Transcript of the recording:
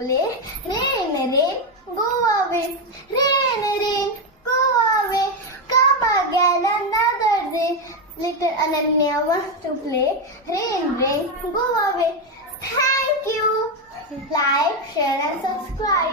play. Rain, rain, go away. Rain, rain, go away. Come again another day. Little Ananya wants to play. Rain, rain, go away. Thank you. Like, share and subscribe.